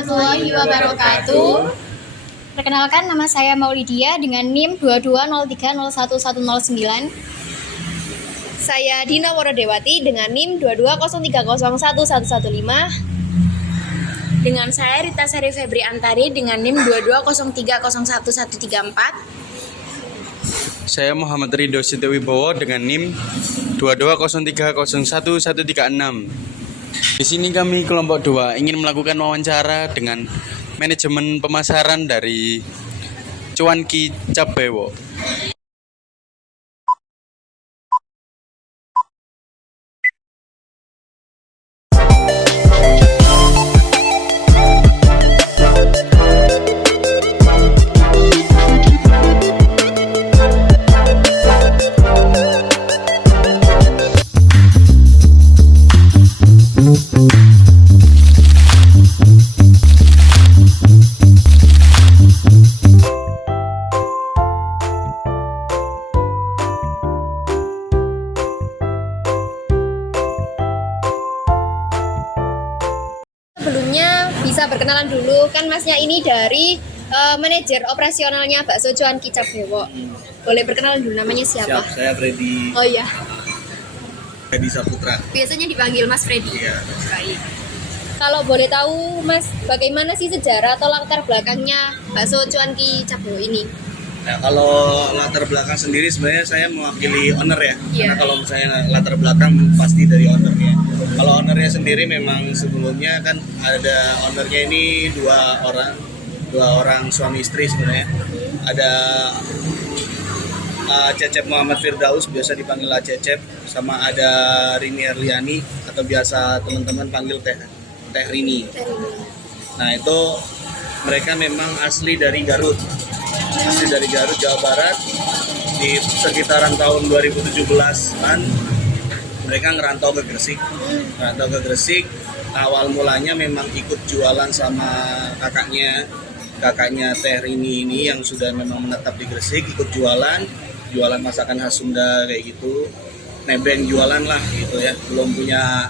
warahmatullahi wabarakatuh. Perkenalkan, nama saya Maulidia dengan NIM 2203011109. Saya Dina Worodewati dengan NIM 2203011115. Dengan saya Rita Sari Febri Antari dengan NIM 2203011134. Saya Muhammad Ridho Sitewibowo dengan NIM 2203011136. Di sini kami kelompok 2 ingin melakukan wawancara dengan manajemen pemasaran dari Cuanki Cap Bewo. Sebelumnya bisa berkenalan dulu, kan masnya ini dari manajer operasionalnya Bakso Cuanki Cap Bewo. Boleh berkenalan dulu, namanya siapa? Siap, saya Freddy Oh iya, Saputra. biasanya dipanggil Mas Freddy. Iya. Baik. Kalau boleh tahu Mas, bagaimana sih sejarah atau latar belakangnya Bakso Cuanki Cap Bewo ini? Nah, kalau latar belakang sendiri sebenarnya saya mewakili owner ya. Iya. Karena kalau misalnya latar belakang pasti dari ownernya. Kalau ownernya sendiri memang sebelumnya kan ada ownernya ini dua orang suami istri sebenarnya. Ada Cecep Muhammad Firdaus, biasa dipanggil Cecep, sama ada Rini Erliani atau biasa teman-teman panggil Teh Rini. Nah itu mereka memang asli dari Garut, Jawa Barat. Di sekitaran tahun 2017-an mereka ngerantau ke Gresik. Awal mulanya memang ikut jualan sama kakaknya Teh Rini ini yang sudah memang menetap di Gresik, ikut jualan masakan khas Sunda kayak gitu, nebeng jualan lah gitu ya, belum punya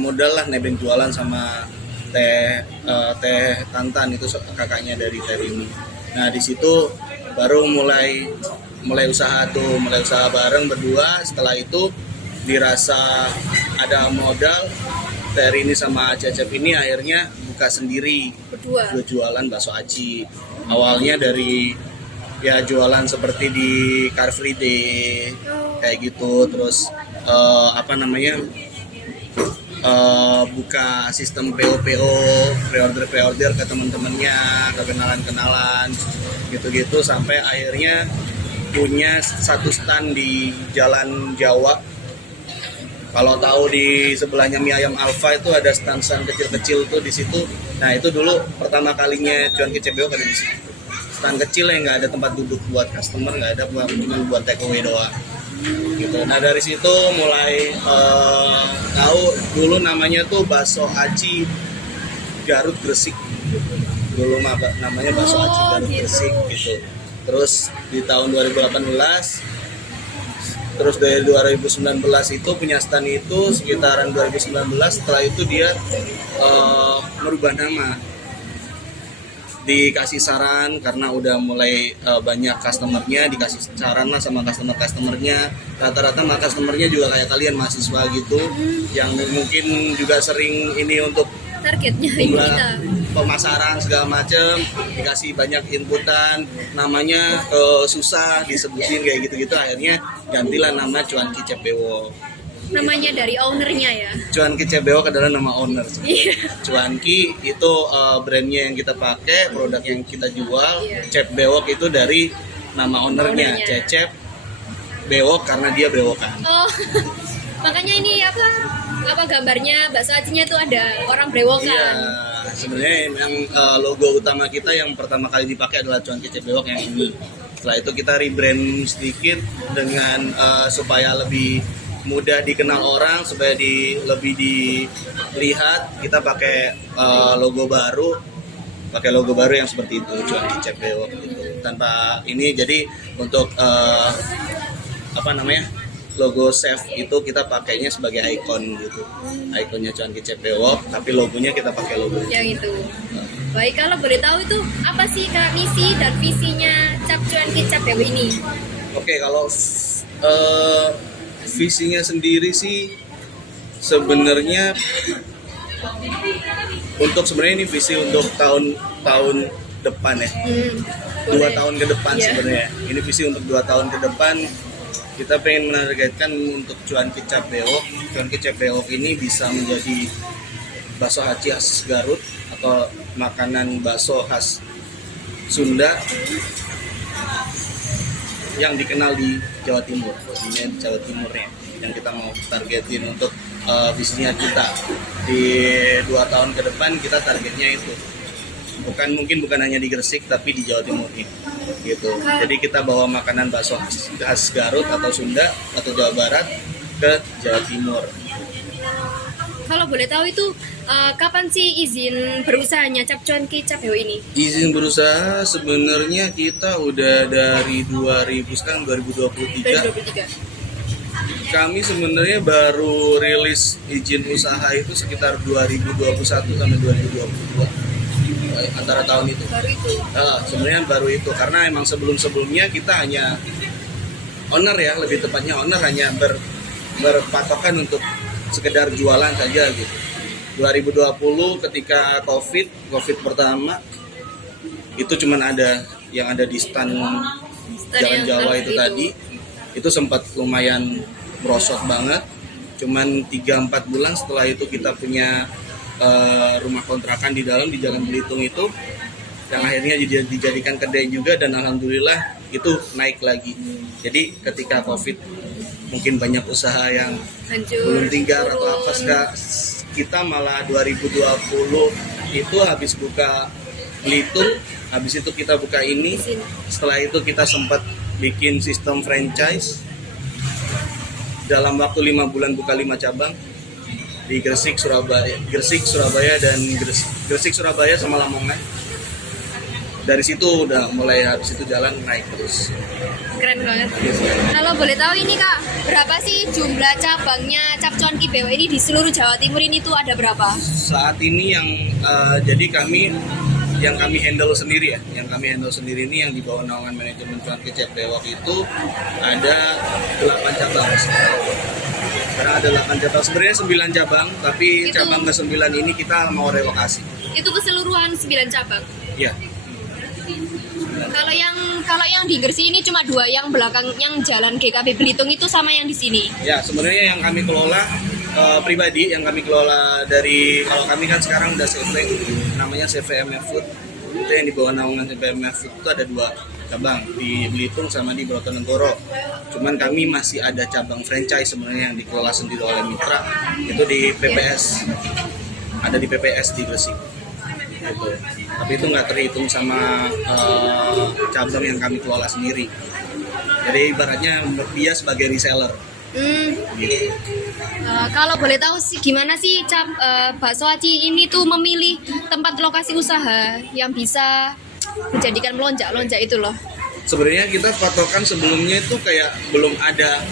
modal lah, nebeng jualan sama Teh Tantan, itu kakaknya dari Teh Rini. Nah di situ baru mulai usaha bareng berdua. Setelah itu dirasa ada modal, Teh Rini sama Cecep ini akhirnya buka sendiri Berdua. jualan bakso aci. Awalnya dari ya jualan seperti di Car Free Day kayak gitu, terus buka sistem PO pre-order ke teman-temannya, ke kenalan gitu-gitu, sampai akhirnya punya satu stand di Jalan Jawa. Kalau tahu di sebelahnya mie ayam Alfa itu ada stand-stand kecil-kecil tuh di situ. Nah itu dulu pertama kalinya Cuanki Cap Bewo ada di situ. Stand kecil yang nggak ada tempat duduk buat customer, nggak ada, cuma buat take away doang. Gitu. Nah dari situ mulai tahu dulu namanya tuh bakso aci Garut Gresik. Dulu namanya bakso aci Garut Gresik gitu. Terus di tahun 2018, terus dari 2019 itu punya stand itu sekitaran 2019. Setelah itu dia merubah nama, dikasih saran karena udah mulai banyak customernya, dikasih saran lah sama customernya. Rata-rata mah customernya juga kayak kalian, mahasiswa gitu, yang mungkin juga sering ini untuk Targetnya kita. pemasaran segala macem, dikasih banyak inputan, namanya susah disebutin kayak gitu-gitu. Akhirnya gantilah nama Cuanki Cap Bewo. Namanya dari ownernya ya. Cuanki Cap Bewo adalah nama owner. Iya. Cuanki itu brandnya yang kita pakai, produk yang kita jual. Iya. Cap Bewok itu dari nama ownernya. Cecep Bewok karena dia bewokan. Oh, makanya ini apa gambarnya bakso acinya tuh ada orang brewokan. Iya, sebenarnya yang logo utama kita yang pertama kali dipakai adalah Cuanki Cap Bewok yang ini. Setelah itu kita rebrand sedikit dengan supaya lebih mudah dikenal orang, supaya lebih dilihat. Kita pakai logo baru yang seperti itu, Cuanki Cap Bewok gitu. Tanpa ini, jadi untuk logo chef itu kita pakainya sebagai ikon gitu, ikonnya Cuanki CP Walk, tapi logonya kita pakai logo. Yang itu. Baik, kalau boleh tahu itu apa sih Kak misi dan visinya Cap Cuanki Cap Bewo ini? Oke, kalau visinya sendiri sih sebenarnya ini visi untuk tahun depan ya. 2 Boleh. tahun ke depan Iya. sebenarnya. Ini visi untuk 2 tahun ke depan. Kita pengen menargetkan untuk Cuanki Cap Bewo. Cuanki Cap Bewo ini bisa menjadi bakso haji khas Garut atau makanan bakso khas Sunda yang dikenal di Jawa Timur. Ini Jawa Timurnya yang kita mau targetin untuk visinya kita. Di 2 tahun ke depan kita targetnya itu. Bukan hanya di Gresik tapi di Jawa Timur ini gitu. Jadi kita bawa makanan bakso khas Garut atau Sunda atau Jawa Barat ke Jawa Timur. Kalau boleh tahu itu kapan sih izin berusahanya Cap Cuanki Cap Bewo ini? Izin berusaha sebenarnya kita udah dari 2023. 2023. Kami sebenarnya baru rilis izin usaha itu sekitar 2021 sampai 2022. Antara tahun itu. Baru itu. Sebenarnya baru itu karena emang sebelumnya kita hanya owner ya, lebih tepatnya owner hanya berpatokan untuk sekedar jualan saja gitu. 2020 ketika COVID pertama itu cuman ada yang ada di stand Jalan Jawa itu tadi, itu sempat lumayan merosot banget. Cuman 3-4 bulan setelah itu kita punya rumah kontrakan di dalam di Jalan Belitung itu yang akhirnya dijadikan kedai juga, dan alhamdulillah itu naik lagi. Jadi ketika COVID mungkin banyak usaha yang Hancur. belum tinggal atau apa, kita malah 2020 itu habis buka Belitung, habis itu kita buka ini, setelah itu kita sempat bikin sistem franchise. Dalam waktu 5 bulan buka 5 cabang di Gresik, Surabaya dan Gresik, Surabaya sama Lamongan. Dari situ udah mulai, habis itu jalan naik terus. Keren banget. Kalau boleh tahu ini Kak, berapa sih jumlah cabangnya Cap Cuanki Bewo ini di seluruh Jawa Timur ini tuh ada berapa? Saat ini yang jadi kami handle sendiri ya, ini yang di bawah naungan manajemen Cuanki CP Bewo itu ada 8 cabang. Sekarang ada 8 cabang, sebenarnya 9 cabang, tapi Itu- cabang ke-9 ini kita mau relokasi. Itu keseluruhan 9 cabang. Ya, Kalau yang di Gresik ini cuma 2, yang belakang yang jalan GKB Belitung itu sama yang di sini. ya sebenarnya yang kami kelola pribadi, yang kami kelola dari, kalau kami kan sekarang udah CV, namanya CVMF Food. Itu yang di bawah naungan CVMF Food itu ada 2 cabang, di Belitung sama di Brotonegoro. Cuman kami masih ada cabang franchise sebenarnya yang dikelola sendiri oleh mitra, itu di PPS. Ada di PPS di Gresik. Gitu. Tapi itu nggak terhitung sama cabang yang kami kelola sendiri. Jadi ibaratnya dia sebagai reseller. Gitu. Kalau boleh tahu sih gimana sih Bakso Aci ini tuh memilih tempat lokasi usaha yang bisa menjadikan melonjak itu loh. Sebenarnya kita patokan sebelumnya itu kayak belum ada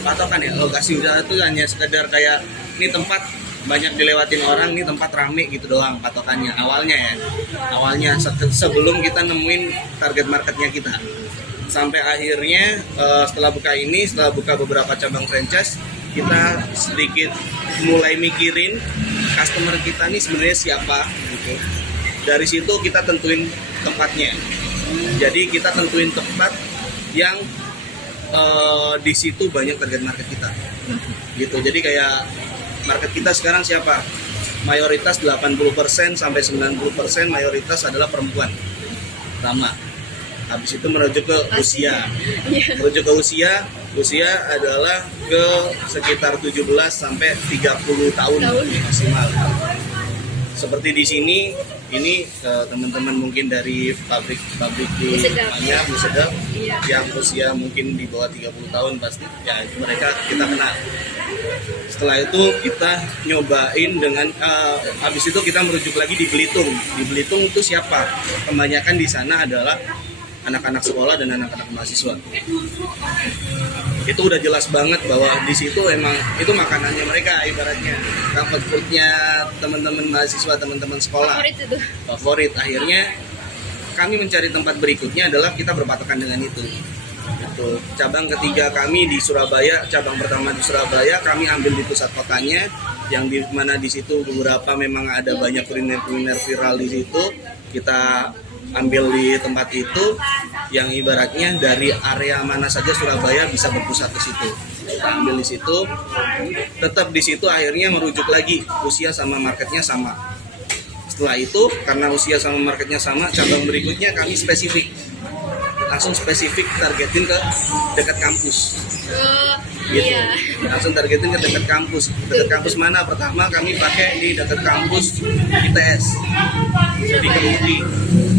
patokan ya, lokasi usaha itu hanya sekedar kayak ini tempat banyak dilewatin orang, ini tempat rame gitu doang patokannya awalnya sebelum kita nemuin target marketnya kita. Sampai akhirnya setelah buka beberapa cabang franchise, kita sedikit mulai mikirin customer kita nih sebenarnya siapa gitu. Dari situ kita tentuin tempatnya. Jadi kita tentuin tempat yang di situ banyak target market kita. Gitu. Jadi kayak market kita sekarang siapa? Mayoritas 80% sampai 90% mayoritas adalah perempuan. Pertama. Habis itu merujuk ke usia. Usia adalah ke sekitar 17 sampai 30 tahun maksimal. Seperti di sini, ini teman-teman mungkin dari pabrik di mana Musedap yang usia mungkin di bawah 30 tahun pasti. Ya, itu mereka kita kenal. Setelah itu kita nyobain dengan habis itu kita merujuk lagi di Belitung. Di Belitung itu siapa? Kebanyakan di sana adalah anak-anak sekolah dan anak-anak mahasiswa. itu udah jelas banget bahwa di situ emang itu makanannya mereka, ibaratnya comfort foodnya teman-teman mahasiswa, teman-teman sekolah Favorit itu. favorit. Akhirnya kami mencari tempat berikutnya adalah kita berpatokan dengan itu. Itu cabang ketiga kami di Surabaya, cabang pertama di Surabaya kami ambil di pusat kotanya, yang di mana di situ beberapa memang ada banyak kuliner-kuliner viral di situ. Kita ambil di tempat itu yang ibaratnya dari area mana saja Surabaya bisa berpusat ke situ. Kita ambil di situ, tetap di situ akhirnya merujuk lagi usia sama marketnya sama. Setelah itu karena usia sama marketnya sama, cabang berikutnya kami spesifik, langsung spesifik targetin ke dekat kampus. Oh, Gitu. iya. Langsung targetin ke dekat kampus. Dekat kampus mana? Pertama kami pakai di dekat kampus ITS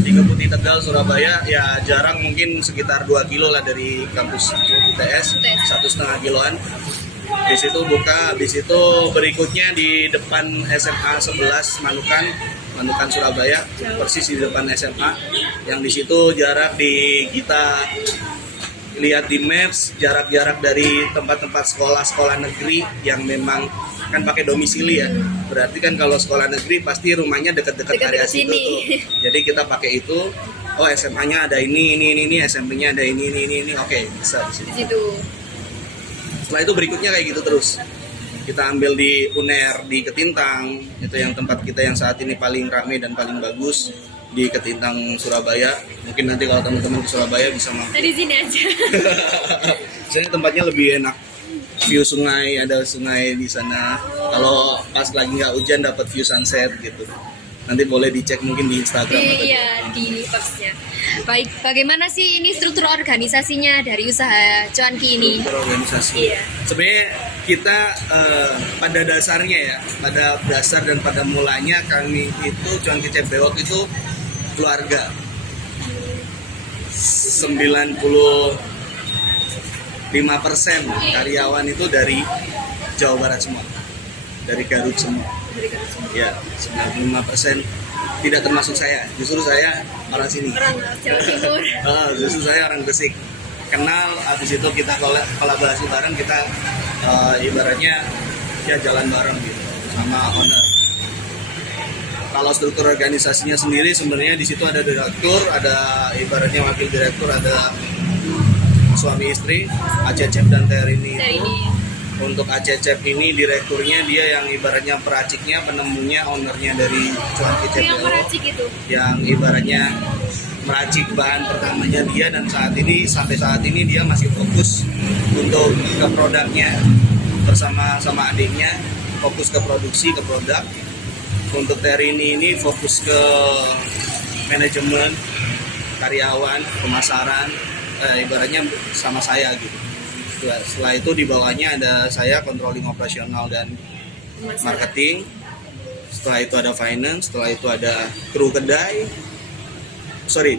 di Keputih Tegal, Surabaya. Ya jarang, mungkin sekitar 2 kilo lah dari kampus ITS, 1,5 kiloan. Di situ buka. Habis itu berikutnya di depan SMA 11 Manukan Surabaya, persis di depan SMA. Yang di situ jarak kita lihat di maps, jarak-jarak dari tempat-tempat sekolah negeri yang memang kan pakai domisili ya. Berarti kan kalau sekolah negeri pasti rumahnya dekat-dekat area Dekat-dekat situ sini. tuh. Jadi kita pakai itu. Oh, SMA-nya ada ini, SMP-nya ada ini. Oke, bisa di sini. Di situ. Setelah itu berikutnya kayak gitu terus. Kita ambil di UNER di Ketintang, itu yang tempat kita yang saat ini paling ramai dan paling bagus di Ketintang Surabaya. Mungkin nanti kalau teman-teman ke Surabaya bisa mampir. Tadi sini aja. Soalnya tempatnya lebih enak. View sungai, ada sungai di sana. Kalau pas lagi nggak hujan dapat view sunset gitu. Nanti boleh dicek mungkin di Instagram. atau Iya, di postnya. Baik, bagaimana sih ini struktur organisasinya dari usaha Cuanki ini? struktur organisasi. Iya. Sebenarnya kita pada dasarnya ya, pada dasar dan pada mulanya kami itu Cuanki Cebewok itu keluarga. 95% karyawan itu dari Jawa Barat semua, dari Garut semua. Ya, 95% tidak termasuk saya. Justru saya orang sini. Orang Jawa Timur. Justru saya orang Gresik. Kenal, habis itu kita kolaborasi bareng, kita ibaratnya ya jalan bareng gitu sama owner. Kalau struktur organisasinya sendiri sebenarnya di situ ada direktur, ada ibaratnya wakil direktur, ada suami istri, Acecep dan Terini Dari itu. ini. Untuk Acecep ini direkturnya, dia yang ibaratnya peraciknya, penemunya, ownernya dari Cuanki Itu yang Cebewok. meracik itu. Yang ibaratnya meracik bahan pertamanya dia, dan sampai saat ini dia masih fokus untuk ke produknya bersama sama adiknya, fokus ke produksi, ke produk. Untuk Terini ini fokus ke manajemen, karyawan, pemasaran, ibaratnya sama saya gitu. Setelah itu di bawahnya ada saya controlling operasional dan marketing. Setelah itu ada finance, setelah itu ada kru kedai.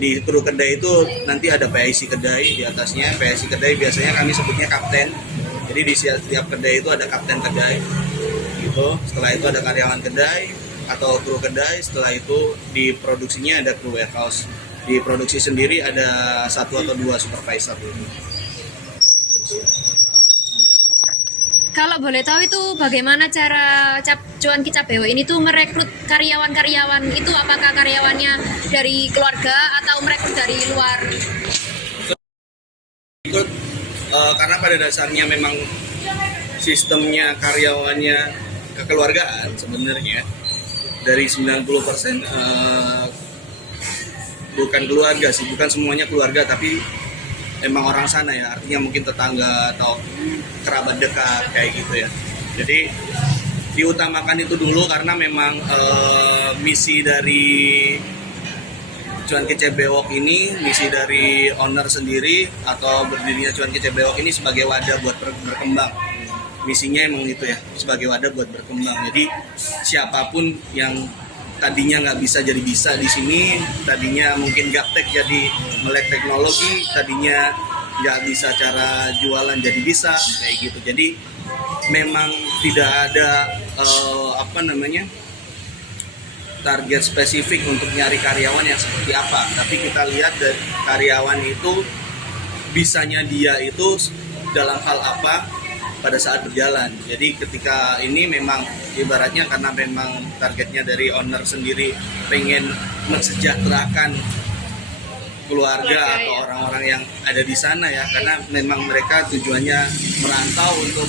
Di kru kedai itu nanti ada PIC kedai di atasnya. PIC kedai biasanya kami sebutnya kapten. Jadi di setiap kedai itu ada kapten kedai. Gitu. Setelah itu ada karyawan kedai atau kru kedai. Setelah itu di produksinya ada kru warehouse. Di produksi sendiri ada 1 atau 2 supervisor. Kalau boleh tahu itu bagaimana cara Cuanki Cebewok ini tuh merekrut karyawan-karyawan itu, apakah karyawannya dari keluarga atau merekrut dari luar? Ikut karena pada dasarnya memang sistemnya karyawannya kekeluargaan sebenarnya. Dari 90% bukan keluarga sih, bukan semuanya keluarga, tapi emang orang sana ya, artinya mungkin tetangga atau kerabat dekat kayak gitu ya. Jadi diutamakan itu dulu karena memang misi dari Cuanki Cebewok ini, misi dari owner sendiri atau berdirinya Cuanki Cebewok ini sebagai wadah buat berkembang. Misinya emang itu ya, sebagai wadah buat berkembang. Jadi siapapun yang tadinya nggak bisa jadi bisa di sini, tadinya mungkin gaptek jadi melek teknologi, tadinya nggak bisa cara jualan jadi bisa kayak gitu. Jadi memang tidak ada target spesifik untuk nyari karyawan yang seperti apa, tapi kita lihat dari karyawan itu bisanya dia itu dalam hal apa pada saat berjalan. Jadi ketika ini memang ibaratnya karena memang targetnya dari owner sendiri pengen mensejahterakan keluarga atau orang-orang yang ada di sana ya, karena memang mereka tujuannya merantau untuk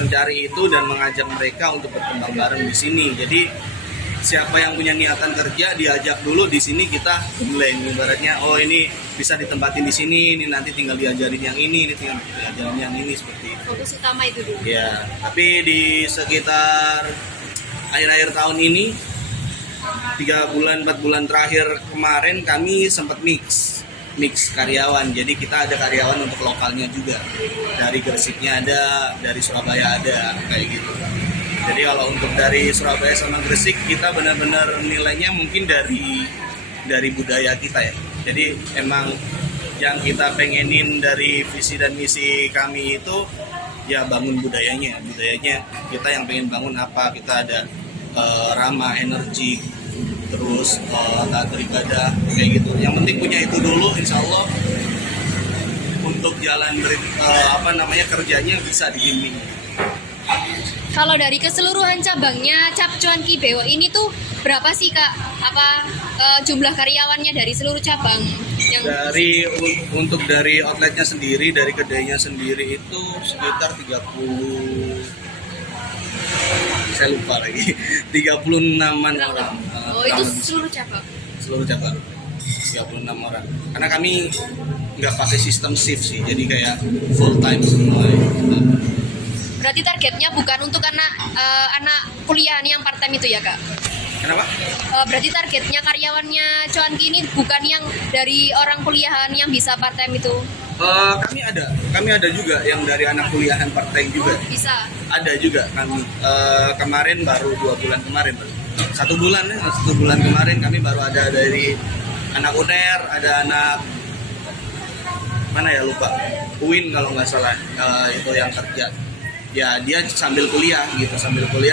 mencari itu dan mengajak mereka untuk berkembang bareng di sini. Jadi siapa yang punya niatan kerja diajak dulu di sini, kita mulai ibaratnya oh ini bisa ditempatin di sini, ini nanti tinggal diajarin yang ini tinggal diajarin yang ini, seperti itu. Fokus utama itu dulu. Ya, tapi di sekitar akhir-akhir tahun ini 3 bulan 4 bulan terakhir kemarin kami sempat mix karyawan. Jadi kita ada karyawan untuk lokalnya juga, dari Gresiknya ada, dari Surabaya ada, kayak gitu. Jadi kalau untuk dari Surabaya sama Gresik kita benar-benar nilainya mungkin dari budaya kita ya. Jadi emang yang kita pengenin dari visi dan misi kami itu ya bangun budayanya kita yang pengen bangun apa, kita ada ramah, energi, terus taat beribadah kayak gitu. Yang penting punya itu dulu, insya Allah untuk jalan kerjanya bisa dibimbing. Kalau dari keseluruhan cabangnya Cap Cuanki Bewok ini tuh berapa sih Kak? Jumlah karyawannya dari seluruh cabang? Untuk dari outletnya sendiri, dari kedainya sendiri itu sekitar 30, saya lupa lagi, 36-an orang. Itu seluruh cabang? Seluruh cabang 36 orang. Karena kami nggak pakai sistem shift sih, jadi kayak full time semua. Berarti targetnya bukan untuk anak kuliahan yang part time itu ya Kak? Kenapa? Berarti targetnya karyawannya Cuanki ini bukan yang dari orang kuliahan yang bisa part time itu? Kami ada juga yang dari anak kuliahan part time juga. Bisa? Ada juga kami. Kemarin baru 2 bulan kemarin. 1 bulan kemarin kami baru ada dari anak UNER, ada anak mana ya lupa, UIN kalau nggak salah, itu yang kerja. Ya dia sambil kuliah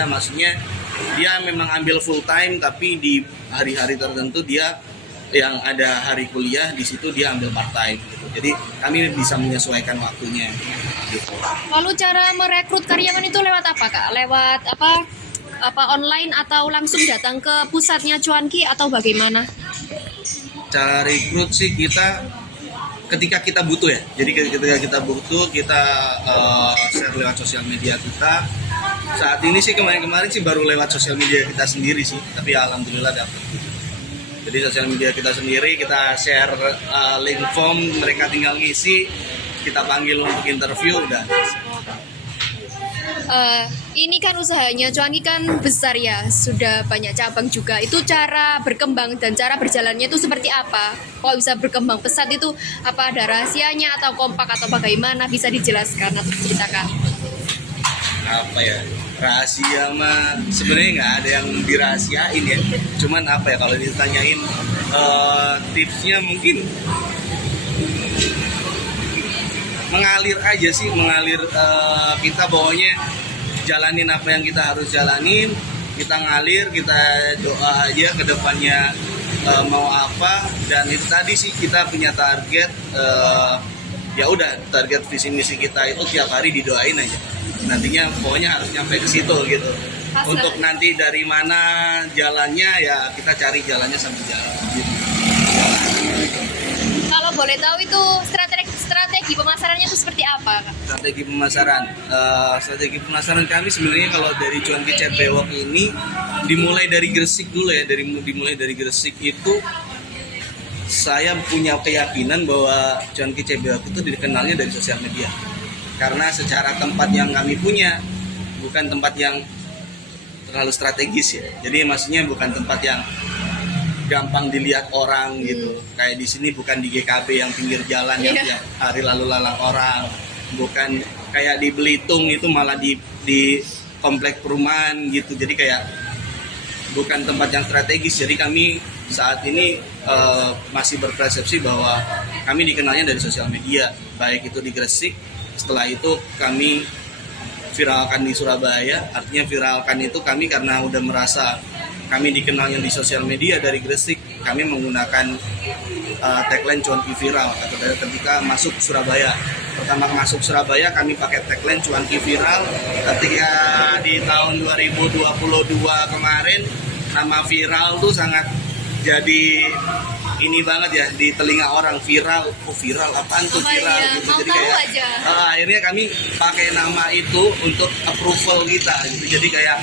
maksudnya dia memang ambil full time, tapi di hari-hari tertentu dia yang ada hari kuliah di situ dia ambil part time gitu. Jadi kami bisa menyesuaikan waktunya gitu. Lalu cara merekrut karyawan itu lewat apa Kak? Lewat apa online atau langsung datang ke pusatnya Cuanki atau bagaimana? Cara rekrut sih kita ketika kita butuh ya. Jadi ketika kita butuh, kita share lewat sosial media kita. Saat ini sih kemarin sih baru lewat sosial media kita sendiri sih, tapi alhamdulillah dapat. Jadi sosial media kita sendiri, kita share link form, mereka tinggal ngisi, kita panggil untuk interview, udah. Ini kan usahanya Cuanki kan besar ya, sudah banyak cabang juga. Itu cara berkembang dan cara berjalannya itu seperti apa? Kok bisa berkembang pesat itu? Apa ada rahasianya atau kompak atau bagaimana? Bisa dijelaskan atau diceritakan? Apa ya, rahasia mah sebenarnya nggak ada yang dirahasiain ya. Cuman apa ya, kalau ditanyain tipsnya mungkin mengalir aja sih, kita bawanya jalanin apa yang kita harus jalanin, kita ngalir, kita doa aja ke depannya mau apa. Dan itu tadi sih kita punya target, ya udah target visi misi kita itu tiap hari didoain aja, nantinya pokoknya harus nyampe ke situ gitu. Untuk nanti dari mana jalannya ya kita cari jalannya sambil jalan gitu. Kalau boleh tahu itu strategi pemasarannya itu seperti apa Kak? Strategi pemasaran kami sebenarnya kalau dari Cuanki Cap Bewok ini dimulai dari Gresik dulu ya. Dimulai dari Gresik itu saya punya keyakinan bahwa Cuanki Cap Bewok itu dikenalnya dari sosial media. Karena secara tempat yang kami punya bukan tempat yang terlalu strategis ya. Jadi maksudnya bukan tempat yang gampang dilihat orang gitu. Kayak di sini bukan di GKB yang pinggir jalan yang tiap hari lalu lalang orang. Bukan kayak di Belitung itu malah di komplek perumahan gitu. Jadi kayak bukan tempat yang strategis. Jadi kami saat ini masih berpersepsi bahwa kami dikenalnya dari sosial media, baik itu di Gresik. Setelah itu kami viralkan di Surabaya. Artinya viralkan itu kami karena udah merasa kami dikenalnya di sosial media dari Gresik, kami menggunakan tagline cuanki viral ketika masuk Surabaya. Pertama masuk Surabaya kami pakai tagline cuanki viral. Ketika di tahun 2022 kemarin nama viral tuh sangat jadi ini banget ya di telinga orang, viral. Oh viral apaan tuh viral Iya, gitu. mau Jadi tahu kayak aja. akhirnya kami pakai nama itu untuk approval kita gitu. Jadi kayak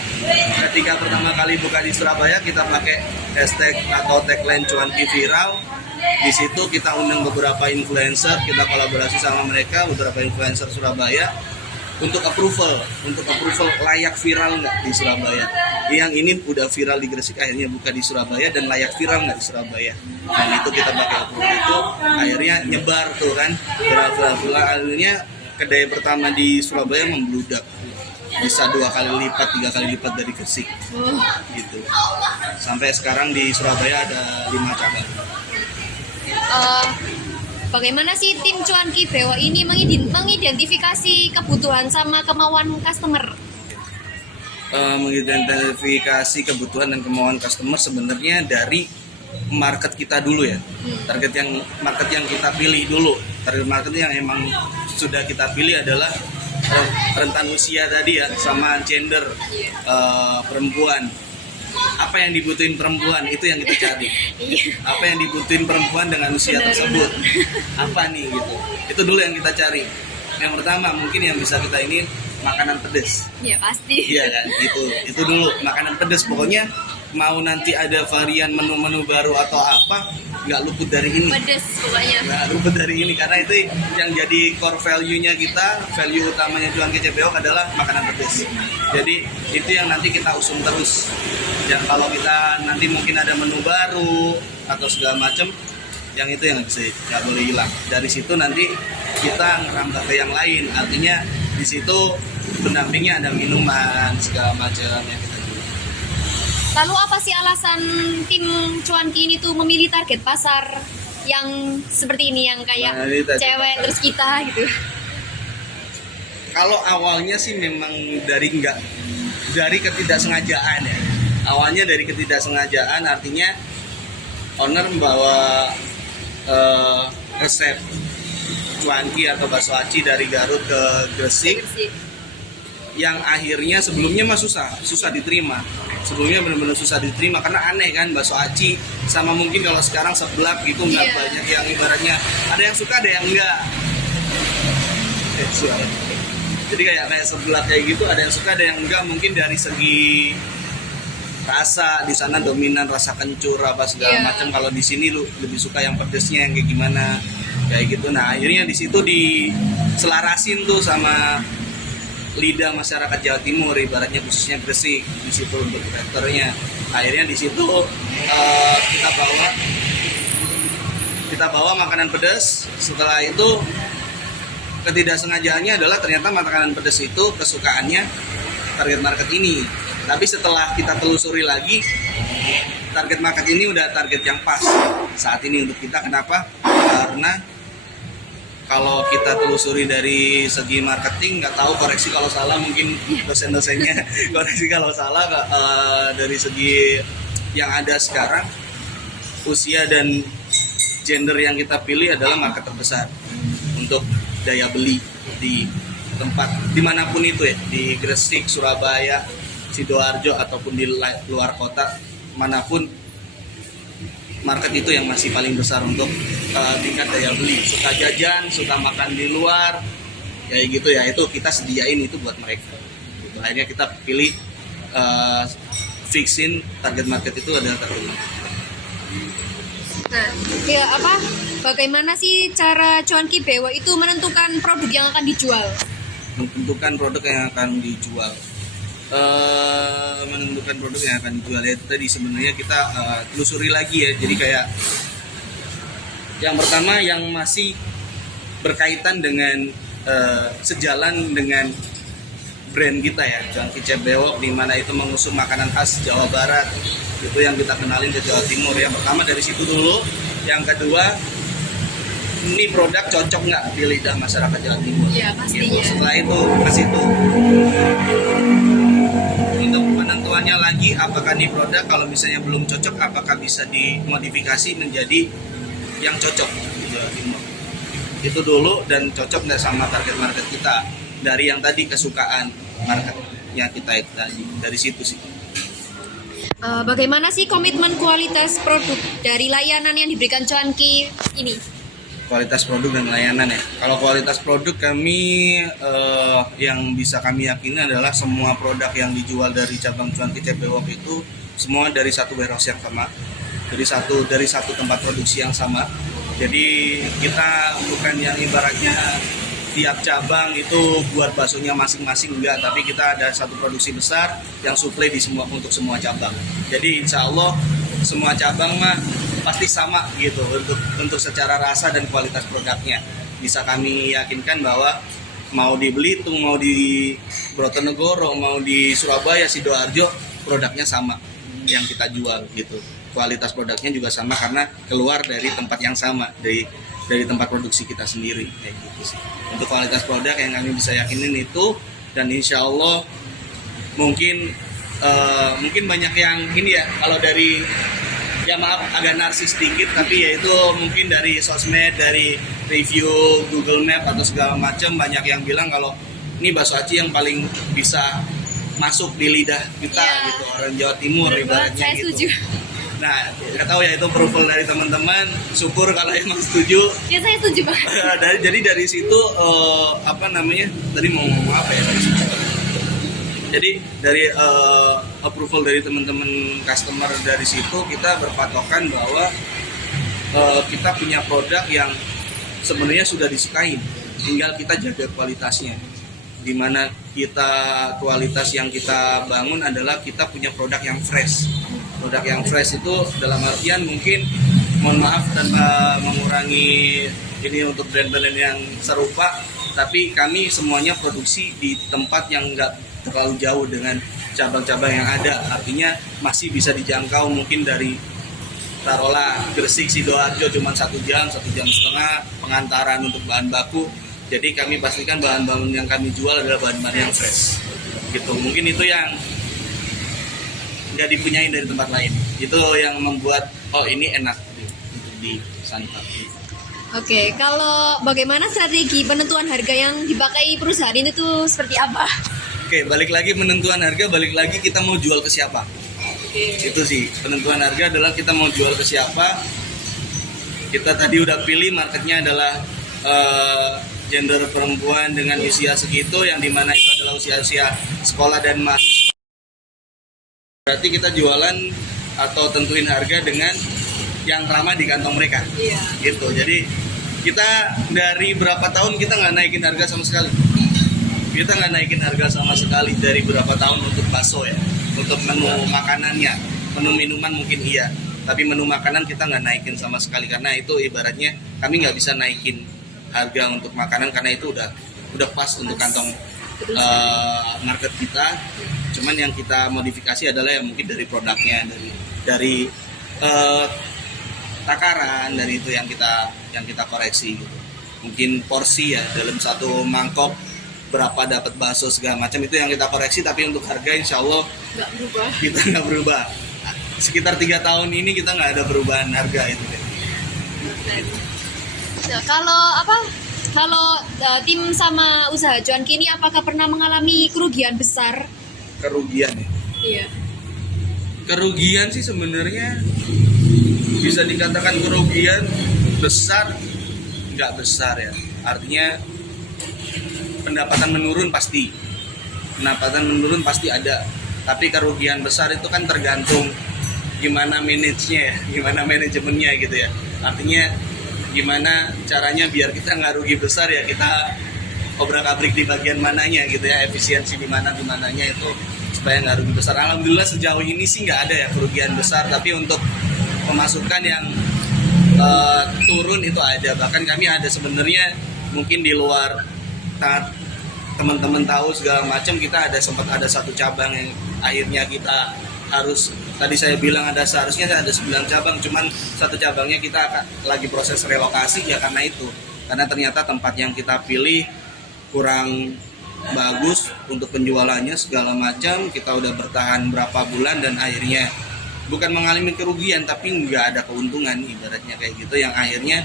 ketika pertama kali buka di Surabaya kita pakai hashtag atau tagline cuanki viral. Di situ kita undang beberapa influencer, kita kolaborasi sama mereka, beberapa influencer Surabaya untuk approval layak viral nggak di Surabaya. Yang ini udah viral di Gresik, akhirnya buka di Surabaya dan layak viral nggak di Surabaya. Dan itu kita pakai approval itu, akhirnya nyebar tuh kan, viral. Akhirnya kedai pertama di Surabaya membludak, bisa 2 kali lipat, 3 kali lipat dari Gresik, gitu. Sampai sekarang di Surabaya ada 5 cabang. Bagaimana sih tim Cuanki Bewo ini mengidentifikasi kebutuhan sama kemauan customer? Mengidentifikasi kebutuhan dan kemauan customer sebenarnya dari market kita dulu ya. Market yang kita pilih dulu. Target market yang emang sudah kita pilih adalah rentan usia tadi ya, sama gender, perempuan. Apa yang dibutuhin perempuan itu yang kita cari. Apa yang dibutuhin perempuan dengan usia tersebut, apa nih gitu. Itu dulu yang kita cari. Yang pertama mungkin yang bisa kita ini makanan pedas. Ya pasti. Iya kan, itu dulu makanan pedas. Pokoknya mau nanti ada varian menu-menu baru atau apa, nggak luput dari ini. Pedes pokoknya. Nggak luput dari ini karena itu yang jadi core value-nya kita, value utamanya Cuanki CBO adalah makanan pedas. Jadi itu yang nanti kita usung terus. Yang kalau kita nanti mungkin ada menu baru atau segala macam, yang itu yang nggak boleh hilang. Dari situ nanti kita ngerambah ke yang lain. Artinya di situ pendampingnya ada minuman segala macam yang kita jual. Lalu apa sih alasan tim Cuanki ini tuh memilih target pasar yang seperti ini, yang kayak Nah, ini target cewek pasar. terus kita gitu? Kalau awalnya sih memang dari ketidaksengajaan ya. Awalnya dari ketidaksengajaan, artinya owner membawa resep cuanki atau bakso aci dari Garut ke Gresik, yang akhirnya sebelumnya mah susah diterima. Sebelumnya benar-benar susah diterima karena aneh kan, bakso aci sama mungkin kalau sekarang seblak gitu, nggak Iya. banyak yang ibaratnya ada yang suka ada yang enggak. Jadi kayak seblak kayak gitu, ada yang suka ada yang enggak, mungkin dari segi rasa di sana dominan rasa kencur apa segala Iya. macam. Kalau di sini lu lebih suka yang pedesnya yang kayak gimana kayak gitu. Nah akhirnya di situ diselarasin tuh sama lidah masyarakat Jawa Timur, ibaratnya khususnya Gresik di situ untuk karakternya. Akhirnya di situ kita bawa makanan pedas. Setelah itu ketidaksengajaannya adalah ternyata makanan pedas itu kesukaannya target market ini. Tapi setelah kita telusuri lagi, target market ini udah target yang pas saat ini untuk kita. Kenapa? Karena kalau kita telusuri dari segi marketing, nggak tahu, koreksi kalau salah, mungkin dosen-dosennya koreksi kalau salah, dari segi yang ada sekarang, usia dan gender yang kita pilih adalah market terbesar untuk daya beli di tempat dimanapun itu ya, di Gresik, Surabaya, Sidoarjo ataupun di luar kota manapun, market itu yang masih paling besar untuk tingkat daya beli. Suka jajan, suka makan di luar, kayak gitu ya, itu kita sediain itu buat mereka. Gitu. Akhirnya kita pilih fixin target market itu adalah target market. Nah, ya bagaimana sih cara Cuanki Bewo itu menentukan produk yang akan dijual? Menentukan produk yang akan dijual. Menentukan produk yang akan dijual ya, itu tadi sebenarnya kita telusuri lagi ya. Jadi kayak yang pertama yang masih berkaitan dengan sejalan dengan brand kita ya, Cuanki CBO, di mana itu mengusung makanan khas Jawa Barat, itu yang kita kenalin ke Jawa Timur. Yang pertama dari situ dulu. Yang kedua, ini produk cocok nggak di lidah masyarakat Jawa Timur? Ya pastinya. Gitu. Setelah itu ke situ. Untuk penentuannya lagi apakah nih produk kalau misalnya belum cocok, apakah bisa dimodifikasi menjadi yang cocok di Jawa Timur. Itu dulu, dan cocok nggak sama target market kita dari yang tadi kesukaan marketnya kita itu tadi, dari situ sih. Bagaimana sih komitmen kualitas produk dari layanan yang diberikan Cuanki ini? Kualitas produk dan layanan ya. Kalau kualitas produk kami yang bisa kami yakini adalah semua produk yang dijual dari cabang Cuanki CP Work itu semua dari satu warehouse yang sama, dari satu tempat produksi yang sama. Jadi kita bukan yang ibaratnya tiap cabang itu buat baksonya masing-masing, enggak, tapi kita ada satu produksi besar yang suplai untuk semua cabang. Jadi insya Allah semua cabang mah pasti sama gitu untuk secara rasa dan kualitas produknya. Bisa kami yakinkan bahwa mau di Belitung, mau di Brotonegoro, mau di Surabaya, Sidoarjo, produknya sama yang kita jual gitu. Kualitas produknya juga sama karena keluar dari tempat yang sama, dari tempat produksi kita sendiri kayak gitu sih. Untuk kualitas produk yang kami bisa yakinin itu, dan insya Allah mungkin banyak yang ini ya, kalau dari, ya maaf agak narsis sedikit, tapi ya itu mungkin dari sosmed, dari review Google Map atau segala macam, banyak yang bilang kalau ini bakso aci yang paling bisa masuk di lidah kita gitu, orang Jawa Timur ibaratnya Saya gitu. setuju. Nah, nggak tahu ya itu approval dari teman-teman. Syukur kalau emang setuju. Ya saya setuju banget. Jadi dari situ tadi mau ngomong apa ya dari situ? Jadi dari approval dari teman-teman customer dari situ, kita berpatokan bahwa kita punya produk yang sebenarnya sudah disukai, tinggal kita jaga kualitasnya. Dimana kualitas yang kita bangun adalah kita punya produk yang fresh. Produk yang fresh itu dalam artian mungkin, mohon maaf tanpa mengurangi ini untuk brand-brand yang serupa, tapi kami semuanya produksi di tempat yang enggak terlalu jauh dengan cabang-cabang yang ada. Artinya masih bisa dijangkau, mungkin dari taruhlah Gresik, Sidoarjo cuma 1 jam, 1 jam setengah pengantaran untuk bahan baku. Jadi kami pastikan bahan-bahan yang kami jual adalah bahan-bahan yang fresh gitu. Mungkin itu yang nggak dipunyain dari tempat lain, itu yang membuat ini enak untuk disantap. Oke, kalau bagaimana strategi penentuan harga yang dipakai perusahaan ini tuh seperti apa? Oke, balik lagi penentuan harga, balik lagi kita mau jual ke siapa. Itu sih penentuan harga adalah kita mau jual ke siapa. Kita tadi udah pilih marketnya adalah gender perempuan dengan usia segitu, yang dimana itu adalah usia-usia sekolah dan mahasiswa. Berarti kita jualan atau tentuin harga dengan yang ramah di kantong mereka. Iya. Gitu. Jadi kita dari berapa tahun kita nggak naikin harga sama sekali. Kita nggak naikin harga sama sekali dari berapa tahun untuk bakso ya. Untuk menu makanannya, menu minuman mungkin iya. Tapi menu makanan kita nggak naikin sama sekali, karena itu ibaratnya kami nggak bisa naikin harga untuk makanan karena itu udah pas untuk kantong market kita. Cuman yang kita modifikasi adalah yang mungkin dari produknya, dari takaran, dari itu yang kita koreksi gitu. Mungkin porsi ya, dalam satu mangkok berapa dapat bakso segala macam, itu yang kita koreksi. Tapi untuk harga insya Allah kita nggak berubah. Sekitar 3 tahun ini kita nggak ada perubahan harga itu. Nah, kalau tim sama usaha Cuanki ini apakah pernah mengalami kerugian besar? Kerugian ya? Iya. Kerugian sih sebenarnya bisa dikatakan kerugian besar, nggak besar ya. Artinya pendapatan menurun pasti ada. Tapi kerugian besar itu kan tergantung gimana manage-nya ya, gimana manajemennya gitu ya. Artinya gimana caranya biar kita nggak rugi besar ya, kita obrak-abrik di bagian mananya gitu ya, efisiensi di mananya itu supaya nggak rugi besar. Alhamdulillah sejauh ini sih nggak ada ya kerugian besar, tapi untuk pemasukan yang turun itu ada. Bahkan kami ada sebenarnya mungkin di luar teman-teman tahu segala macam, kita sempat ada satu cabang yang akhirnya kita harus, tadi saya bilang seharusnya ada 9 cabang, cuman satu cabangnya kita lagi proses relokasi ya, karena ternyata tempat yang kita pilih kurang bagus untuk penjualannya segala macam. Kita udah bertahan berapa bulan dan akhirnya bukan mengalami kerugian tapi nggak ada keuntungan, ibaratnya kayak gitu, yang akhirnya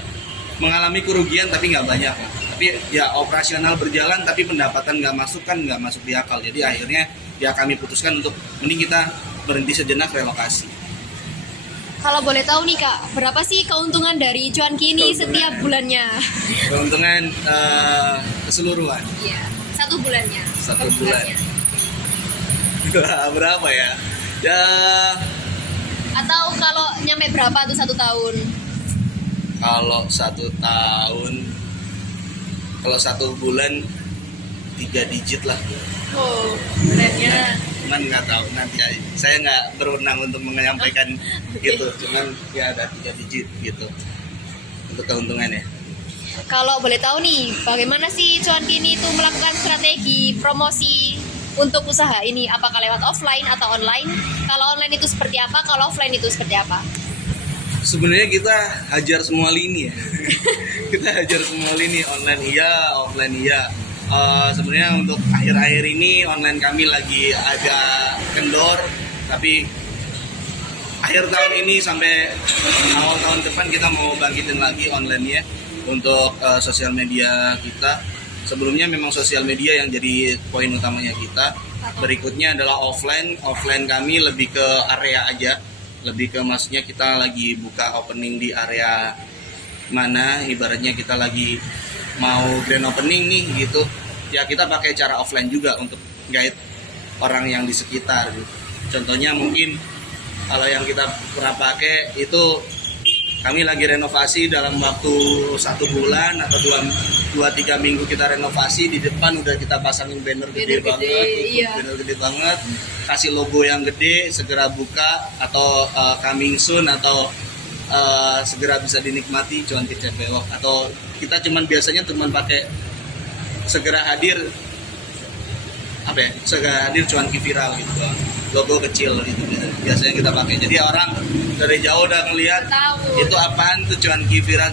mengalami kerugian tapi nggak banyak, tapi ya operasional berjalan tapi pendapatan nggak masuk, kan nggak masuk di akal. Jadi akhirnya ya kami putuskan untuk mending kita berhenti sejenak, relokasi. Kalau boleh tahu nih Kak, berapa sih keuntungan dari cuanki ini setiap bulannya? Keuntungan keseluruhan Iya, satu bulannya. Satu Per bulan. bulannya. berapa ya? Ya Atau kalau nyampe berapa tuh satu tahun? kalau 1 tahun, kalau 1 bulan 3 digit lah. Oh, bulannya. Cuman nggak tahu nanti aja. Saya nggak berwenang untuk menyampaikan gitu. Cuman ya ada 3 digit gitu untuk keuntungannya. Kalau boleh tahu nih, bagaimana sih cuanki ini tuh melakukan strategi promosi untuk usaha ini? Apakah lewat offline atau online? Kalau online itu seperti apa? Kalau offline itu seperti apa? Sebenarnya kita hajar semua lini ya. Kita hajar semua lini, online iya, offline iya. Sebenarnya untuk akhir-akhir ini online kami lagi agak kendor, tapi akhir tahun ini sampai awal tahun depan kita mau bangkitin lagi online-nya untuk sosial media kita. Sebelumnya memang sosial media yang jadi poin utamanya kita. Berikutnya adalah offline. Offline kami lebih ke area aja, lebih ke maksudnya kita lagi buka opening di area mana, ibaratnya kita lagi mau grand opening nih gitu ya, kita pakai cara offline juga untuk guide orang yang di sekitar gitu. Contohnya mungkin kalau yang kita pernah pakai itu, kami lagi renovasi dalam waktu 1 bulan atau 2-3 minggu kita renovasi, di depan udah kita pasangin banner gede banget, iya. banner gede banget, kasih logo yang gede, segera buka atau coming soon, atau segera bisa dinikmati cuanki CPO, atau kita biasanya cuman pakai segera hadir segera hadir cuanki viral gitu, logo kecil gitu biasanya kita pakai. Jadi orang dari jauh udah ngelihat Tahu. itu apaan tuh cuanki viral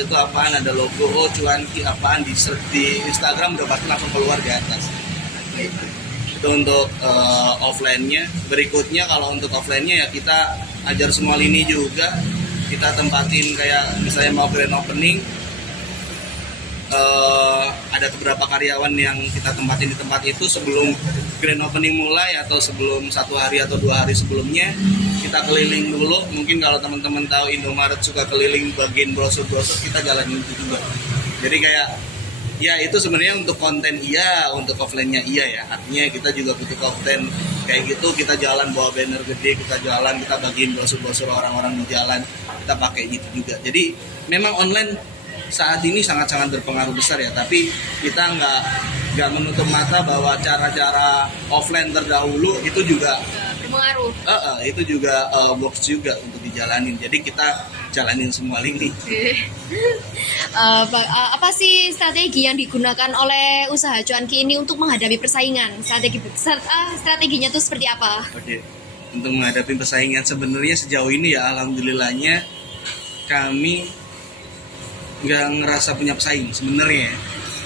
itu apaan, ada logo, oh cuanki apaan, di search di Instagram udah pasti langsung keluar di atas. Itu untuk offline-nya. Berikutnya kalau untuk offline-nya ya kita ajar semua lini juga. Kita tempatin kayak misalnya mau grand opening, ada beberapa karyawan yang kita tempatin di tempat itu sebelum grand opening mulai, atau sebelum 1 hari atau 2 hari sebelumnya kita keliling dulu. Mungkin kalau teman-teman tahu Indomaret suka keliling bagian brosur-brosur, kita jalanin itu juga. Jadi kayak ya itu sebenarnya untuk konten iya, untuk offline-nya iya ya. Artinya kita juga butuh konten kayak gitu, kita jalan bawa banner gede, kita jalan, kita bagiin brosur-brosur orang-orang di jalan, kita pakai gitu juga. Jadi memang online saat ini sangat-sangat berpengaruh besar ya, tapi kita nggak menutup mata bahwa cara-cara offline terdahulu itu juga Berpengaruh. itu juga works juga untuk dijalanin. Jadi kita jalanin semua lini. Apa sih strategi yang digunakan oleh usaha cuanki ini untuk menghadapi persaingan? Strateginya tuh seperti apa? Oke. Untuk menghadapi persaingan sebenarnya sejauh ini ya alhamdulillahnya kami nggak ngerasa punya pesaing sebenarnya.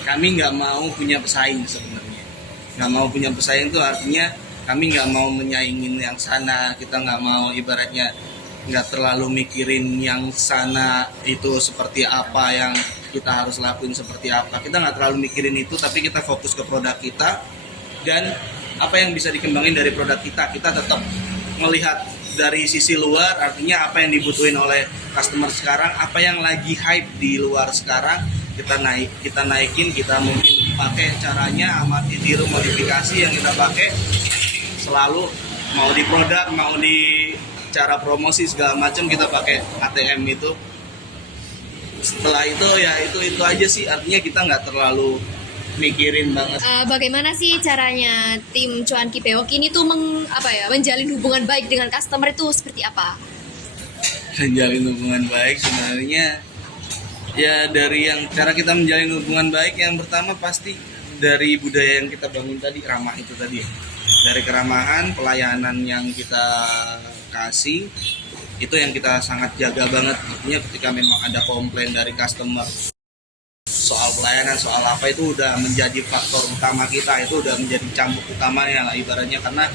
Kami nggak mau punya pesaing sebenarnya. Nggak mau punya pesaing itu artinya kami nggak mau menyaingin yang sana. Kita nggak mau, ibaratnya nggak terlalu mikirin yang sana itu seperti apa, yang kita harus lakuin seperti apa. Kita nggak terlalu mikirin itu, tapi kita fokus ke produk kita dan apa yang bisa dikembangin dari produk kita. Kita tetap melihat dari sisi luar, artinya apa yang dibutuhin oleh customer sekarang, apa yang lagi hype di luar sekarang, kita naikin, kita mungkin pakai caranya, amati, tiru, modifikasi yang kita pakai selalu, mau di produk, mau di cara promosi segala macam kita pakai ATM itu. Setelah itu ya itu aja sih, artinya kita nggak terlalu mikirin banget. Bagaimana sih caranya tim cuanki Bewok ini tuh menjalin hubungan baik dengan customer itu seperti apa? Menjalin hubungan baik sebenarnya ya dari yang cara kita menjalin hubungan baik, yang pertama pasti dari budaya yang kita bangun tadi, ramah itu tadi ya. Dari keramahan, pelayanan yang kita kasih itu yang kita sangat jaga banget. Artinya ketika memang ada komplain dari customer soal pelayanan, soal apa itu udah menjadi faktor utama kita, itu udah menjadi cambuk utamanya lah ibaratnya, karena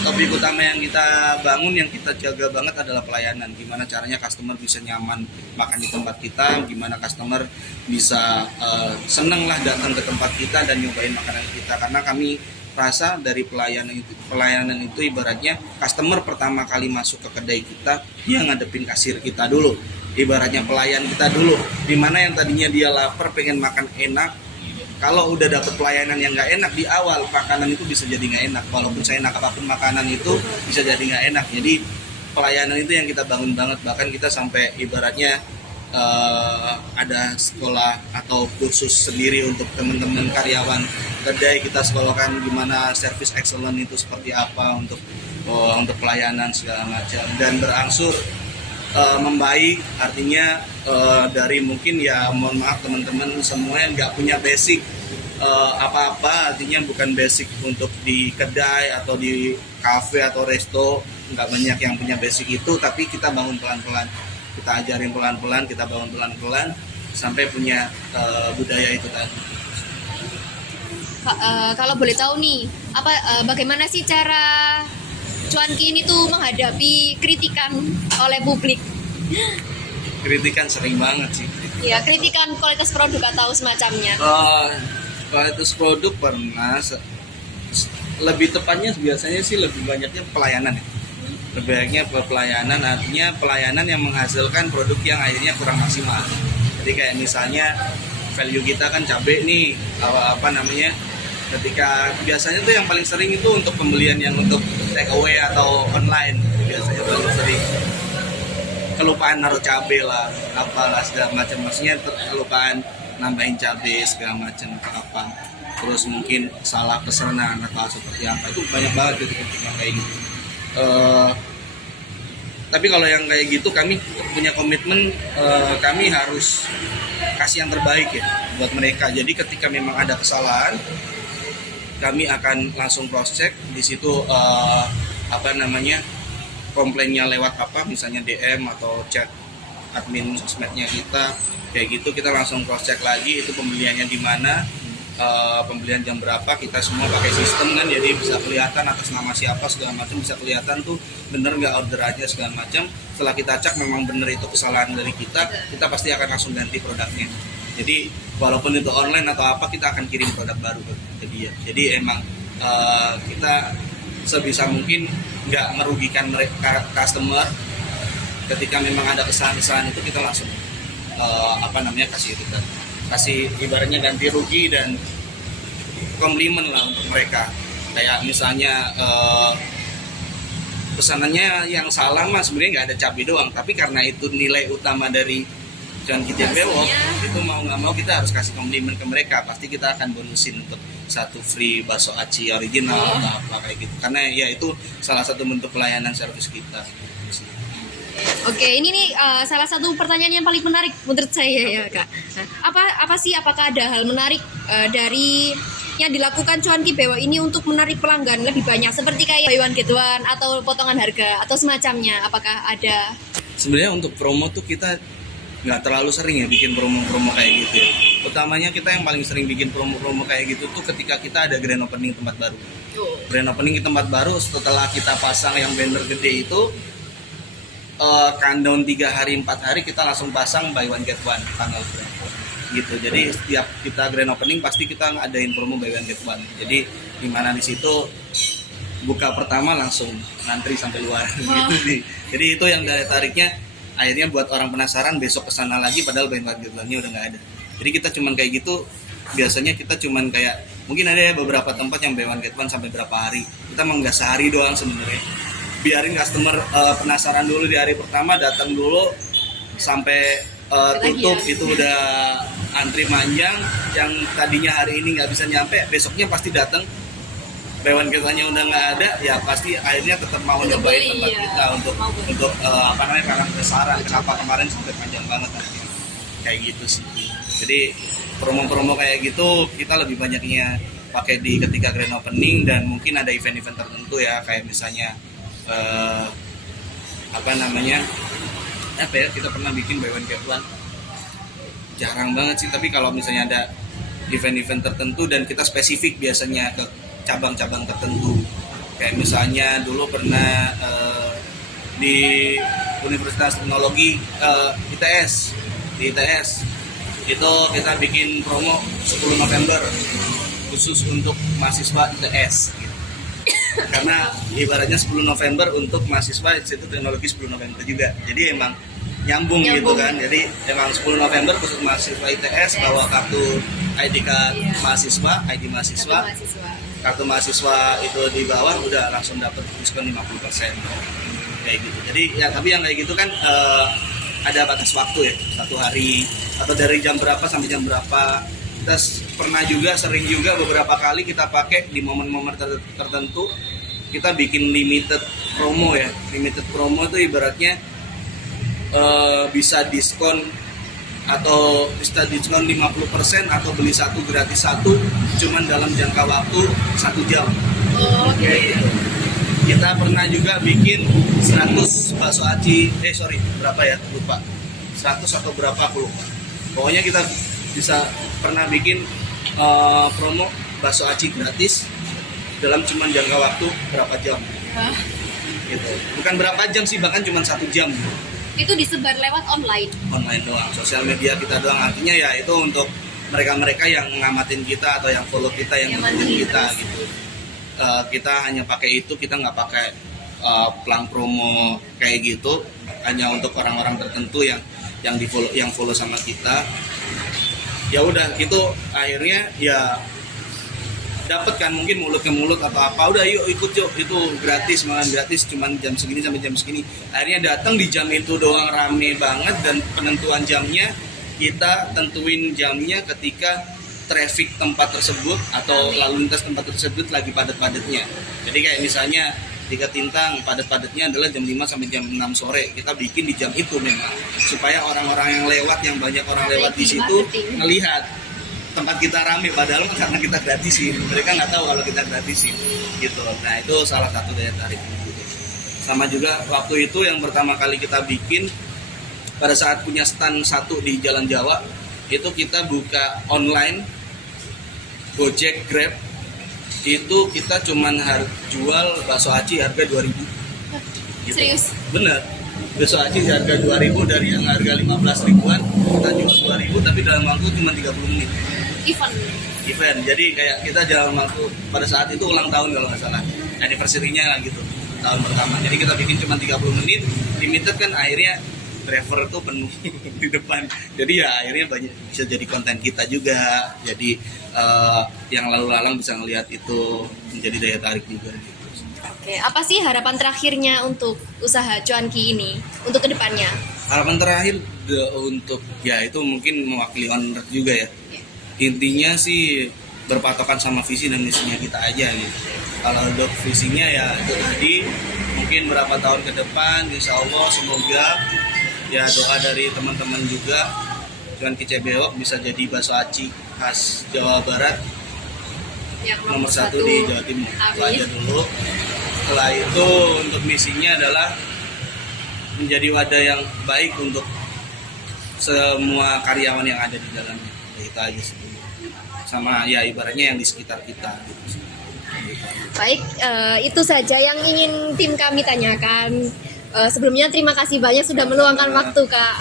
topik utama yang kita bangun, yang kita jaga banget adalah pelayanan. Gimana caranya customer bisa nyaman makan di tempat kita, gimana customer bisa seneng lah datang ke tempat kita dan nyobain makanan kita. Karena kami rasa dari pelayanan itu ibaratnya customer pertama kali masuk ke kedai kita, dia ngadepin kasir kita dulu. Ibaratnya pelayan kita dulu, dimana yang tadinya dia lapar pengen makan enak, kalau udah dapet pelayanan yang nggak enak di awal, makanan itu bisa jadi nggak enak. Walaupun saya enak apapun makanan itu bisa jadi nggak enak. Jadi pelayanan itu yang kita bangun banget. Bahkan kita sampai ibaratnya ada sekolah atau kursus sendiri untuk teman-teman karyawan kedai, kita sekolahkan gimana service excellent itu seperti apa untuk pelayanan segala macam, dan berangsur membaik. Artinya dari mungkin ya mohon maaf teman-teman semua yang nggak punya basic apa-apa, artinya bukan basic untuk di kedai atau di cafe atau resto, nggak banyak yang punya basic itu, tapi kita bangun pelan-pelan, kita ajarin pelan-pelan, kita bangun pelan-pelan sampai punya budaya itu tadi. Kalau boleh tahu nih, bagaimana sih cara Cuanki ini tuh menghadapi kritikan oleh publik? Kritikan sering banget sih. Ya, kritikan kualitas produk atau semacamnya. Kualitas produk pernah, lebih tepatnya biasanya sih lebih banyaknya pelayanan ya. Lebih banyaknya pelayanan, artinya pelayanan yang menghasilkan produk yang akhirnya kurang maksimal. Jadi kayak misalnya value kita kan cabai nih, apa namanya, ketika biasanya tuh yang paling sering itu untuk pembelian yang untuk take away atau online, biasanya paling sering kelupaan naruh cabai lah, apalah segala macam, maksudnya kelupaan nambahin cabai segala macam apa, terus mungkin salah pesanan atau seperti apa, itu banyak banget gitu yang kayak gitu. Tapi kalau yang kayak gitu kami punya komitmen, kami harus kasih yang terbaik ya buat mereka. Jadi ketika memang ada kesalahan, kami akan langsung cross check di situ, komplainnya lewat apa, misalnya DM atau chat admin sosmednya kita, kayak gitu kita langsung cross check lagi itu pembeliannya di mana, pembelian jam berapa, kita semua pakai sistem kan, jadi bisa kelihatan atas nama siapa segala macam, bisa kelihatan tuh bener nggak order aja segala macam. Setelah kita cek memang bener itu kesalahan dari kita pasti akan langsung ganti produknya. Jadi walaupun itu online atau apa, kita akan kirim produk baru ke dia. Jadi emang kita sebisa mungkin nggak merugikan mereka, customer. Ketika memang ada kesalahan-kesalahan itu kita langsung kasih ibaratnya ganti rugi dan komplimen lah untuk mereka. Kayak misalnya pesanannya yang salah mah sebenarnya nggak ada cabai doang, tapi karena itu nilai utama dari Cuanki Bewok, itu mau nggak mau kita harus kasih komplimen ke mereka. Pasti kita akan bonusin untuk satu free bakso aci original atau apa kayak gitu, karena ya itu salah satu bentuk pelayanan servis kita. Oke, ini nih salah satu pertanyaan yang paling menarik menurut saya ya Kak. Nah, apakah ada hal menarik dari yang dilakukan Cuanki Bewok ini untuk menarik pelanggan lebih banyak, seperti kayak buy one get one atau potongan harga atau semacamnya? Apakah ada? Sebenarnya untuk promo tuh kita nggak terlalu sering ya bikin promo-promo kayak gitu ya. Utamanya kita yang paling sering bikin promo-promo kayak gitu tuh ketika kita ada grand opening tempat baru. Grand opening di tempat baru, setelah kita pasang yang banner gede itu, countdown 3 hari 4 hari kita langsung pasang buy one get one tanggal berapa gitu. Jadi setiap kita grand opening pasti kita ngadain promo buy one get one. Jadi dimana di situ buka pertama langsung ngantri sampai luar gitu. Jadi itu yang daya tariknya, akhirnya buat orang penasaran besok kesana lagi padahal buy one get one-nya udah nggak ada. Jadi kita cuman kayak gitu, biasanya kita cuman kayak mungkin ada ya beberapa tempat yang buy one get one sampai berapa hari. Kita mau nggak sehari doang sebenarnya, biarin customer penasaran dulu di hari pertama, datang dulu sampai tutup ya. Itu udah antri panjang, yang tadinya hari ini nggak bisa nyampe, besoknya pasti datang. Buy one get one-nya udah nggak ada, ya pasti akhirnya tetap mau nyobain tempat kita untuk karena penasaran kenapa kemarin sampai panjang banget akhirnya. Kayak gitu sih. Jadi promo-promo kayak gitu kita lebih banyaknya pakai di ketika grand opening, dan mungkin ada event-event tertentu ya, kayak misalnya kita pernah bikin buy one get one jarang banget sih, tapi kalau misalnya ada event-event tertentu dan kita spesifik biasanya ke cabang-cabang tertentu. Kayak misalnya dulu pernah di Universitas Teknologi ITS, di ITS itu kita bikin promo 10 November khusus untuk mahasiswa ITS gitu. Karena ibaratnya 10 November untuk mahasiswa Institut Teknologi 10 November juga, jadi emang nyambung gitu kan. Jadi emang 10 November khusus mahasiswa ITS bawa kartu ID card mahasiswa, ID mahasiswa, kartu mahasiswa itu di bawah udah langsung dapat diskon 50% kayak gitu. Jadi ya tapi yang kayak gitu kan ada batas waktu ya, 1 hari atau dari jam berapa sampai jam berapa. Kita pernah juga, sering juga beberapa kali kita pakai di momen-momen tertentu, kita bikin limited promo ya. Limited promo itu ibaratnya bisa diskon atau bisa diskon 50% atau beli satu gratis satu cuman dalam jangka waktu 1 jam. Oke. Kita pernah juga bikin 100 bakso aci, berapa ya, lupa, 100 atau berapa aku lupa. Pokoknya kita bisa pernah bikin promo bakso aci gratis dalam cuma jangka waktu berapa jam. Gitu. Bukan berapa jam sih, bahkan cuma 1 jam. Itu disebar lewat online Doang, sosial media kita doang. Artinya ya itu untuk mereka-mereka yang ngamatin kita atau yang follow kita, yang ngikutin kita gitu. Kita hanya pakai itu, kita nggak pakai pelang promo kayak gitu, hanya untuk orang-orang tertentu yang follow sama kita. Ya udah gitu, akhirnya ya dapat kan, mungkin mulut ke mulut atau apa, udah yuk ikut yuk, itu gratis, makan gratis cuman jam segini sampai jam segini. Akhirnya datang di jam itu doang, rame banget. Dan penentuan jamnya kita tentuin jamnya ketika traffic tempat tersebut atau lalu lintas tempat tersebut lagi padat-padatnya. Jadi kayak misalnya di Ketintang padat-padatnya adalah jam 5 sampai jam 6 sore. Kita bikin di jam itu memang supaya orang-orang yang lewat, yang banyak orang lewat di situ ngelihat tempat kita rame, padahal karena kita gratisin. Mereka nggak tahu kalau kita gratisin gitu. Nah itu salah satu daya tarik. Sama juga waktu itu yang pertama kali kita bikin pada saat punya stand 1 di Jalan Jawa, itu kita buka online Gojek, Grab, itu kita cuman jual bakso aci harga 2.000 gitu. Serius? Bener, bakso aci harga 2.000 dari yang harga 15 ribuan kita jual 2.000 tapi dalam waktu cuma 30 menit event. Jadi kayak kita dalam waktu, pada saat itu ulang tahun kalau nggak salah, anniversary-nya lah gitu, tahun pertama. Jadi kita bikin cuma 30 menit, limited kan, akhirnya driver tuh penuh di depan. Jadi ya akhirnya banyak bisa jadi konten kita juga. Jadi yang lalu lalang bisa ngelihat itu, menjadi daya tarik juga gitu. Oke, apa sih harapan terakhirnya untuk usaha cuanki ini untuk kedepannya? Harapan terakhir untuk ya itu mungkin mewakili owner juga ya. Intinya sih berpatokan sama visi dan misinya kita aja gitu. Kalau untuk visinya ya itu tadi, mungkin berapa tahun ke depan insya Allah semoga ya doa dari teman-teman juga Cuanki Cebewok bisa jadi bakso aci khas Jawa Barat Yang nomor 1 di Jawa Timur. Itu aja dulu. Setelah itu untuk misinya adalah menjadi wadah yang baik untuk semua karyawan yang ada di dalamnya. Itu aja sih. Sama ya ibaratnya yang di sekitar kita gitu. Baik, itu saja yang ingin tim kami tanyakan. Sebelumnya terima kasih banyak sudah meluangkan waktu, Kak.